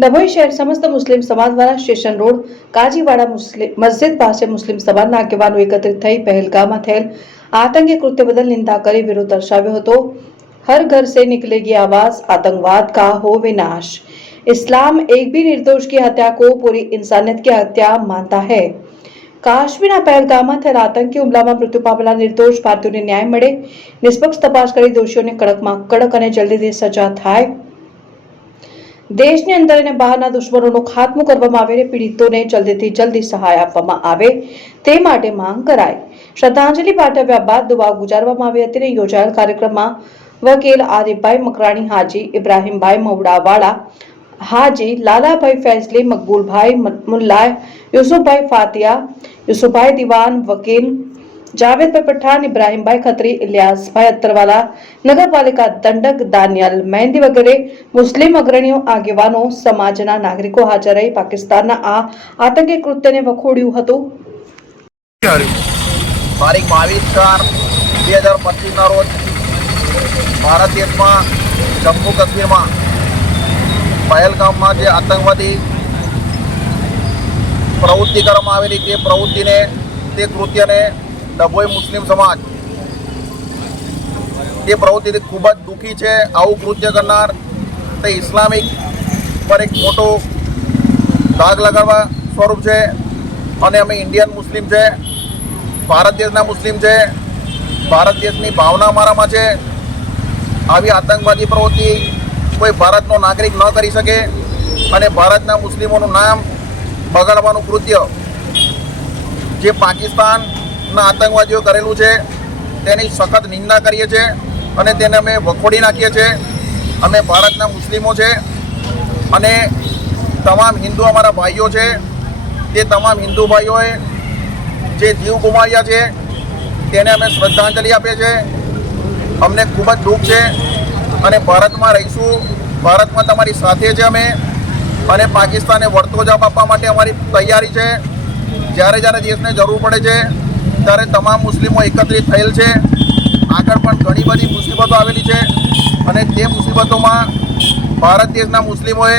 ડભોઈ શહેર સમસ્ત મુસ્લિમ સમાજ દ્વારા સ્ટેશન રોડ કાજીવાડા મુસ્લિમ મસ્જિદ પાસે મુસ્લિમ સમાજના આગેવાનો એકત્રિત થઈ પહેલગામમાં થયેલ આતંકી કૃત્ય બદલ નિંદા કરી વિરોધ દર્શાવ્યો હતો હર ઘર से निकलेगी आवाज आतंकवाद का हो विनाश इस्लाम एक भी निर्दोष की हत्या को पूरी इंसानियत की हत्या मानता है કાશ્મીરના પહેલગામમાં થયેલ આતંકી હુમલામાં મૃત્યુ પામેલા નિર્દોષ ભારતીયોને ન્યાય મળે નિષ્પક્ષ તપાસ કરી દોષીઓને કડકમાં કડક અને જલ્દીથી સજા થાય દેશની અંદર અને બહારના દુશ્મનોનો ખાત્મો કરવામાં આવે અને પીડિતોને જલ્દીથી જલ્દી સહાય આપવામાં આવે તે માટે માંગ કરાય શ્રદ્ધાંજલિ પાઠવ્યા બાદ દુઆ ગુજારવામાં આવી હતી અને યોજાયેલ કાર્યક્રમમાં વકીલ આરિફભાઈ મકરાણી, હાજી ઇબ્રાહીમભાઈ મવડાવાળા, હાજી લાલાભાઈ ફૈઝલી, મકબૂલભાઈ મુલ્લા યુસુફભાઈ ફાતિયા, યુસુફભાઈ દિવાન, વકીલ જાવેદભાઈ પઠાણ ઇબ્રાહીમભાઈ ખત્રી ઇલિયાસભાઈ અત્તરવાલા નગરપાલિકા દંડક દાનિયલ મહેંદી વગેરે મુસ્લિમ અગ્રણીઓ આગેવાનો સમાજના નાગરિકો હાજર રહી પાકિસ્તાનના આ આતંકી કૃત્યને વખોડ્યું હતું તારીખ બાવીસ ચાર બે હજાર પચીસના રોજ ભારત દેશમાં જમ્મુ કાશ્મીરમાં પહેલગામમાં જે આતંકવાદી પ્રવૃત્તિ કરવામાં આવેલી તે પ્રવૃત્તિને, તે કૃત્યને ડભોઈ મુસ્લિમ સમાજ. તે પ્રવૃત્તિથી ખૂબ જ દુઃખી છે. આવું કૃત્ય કરનાર તે ઇસ્લામિક પર એક મોટો દાગ લગાડવા સ્વરૂપ છે અને અમે ઇન્ડિયન મુસ્લિમ છે. ભારત દેશના મુસ્લિમ છે. ભારત દેશની ભાવના અમારામાં છે. આવી આતંકવાદી પ્રવૃત્તિ કોઈ ભારતનો નાગરિક ન કરી શકે અને ભારતના મુસ્લિમોનું નામ બગાડવાનું કૃત્ય. જે પાકિસ્તાનના આતંકવાદીઓ કરેલું છે. તેની સખત નિંદા કરીએ છીએ અને તેને અમે વખોડી નાખીએ છીએ. અમે ભારતના મુસ્લિમો છે અને તમામ હિન્દુ અમારા ભાઈઓ છે. તે તમામ હિન્દુ ભાઈઓએ જે જીવ ગુમાવ્યા છે, તેને અમે શ્રદ્ધાંજલિ આપીએ છીએ. અમને ખૂબ જ દુઃખ છે અને ભારતમાં રહીશું. ભારતમાં તમારી સાથે છે અમે અને પાકિસ્તાને વળતો જવાબ આપવા માટે અમારી તૈયારી છે. જ્યારે જ્યારે દેશને જરૂર પડે છે ત્યારે તમામ મુસ્લિમો એકત્રિત થયેલ છે. આગળ પણ ઘણી બધી મુસીબતો આવેલી છે અને તે મુસીબતોમાં ભારત દેશના મુસ્લિમોએ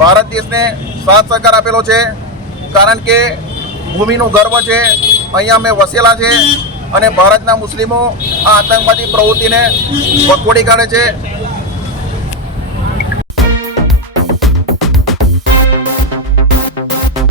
ભારત દેશને સાથ સહકાર આપેલો છે. કારણ કે ભૂમિનું ગર્વ છે, અહીંયા અમે વસેલા છે અને ભારતના મુસ્લિમો આ આતંકવાદી પ્રવૃત્તિને વખોડી કાઢે છે.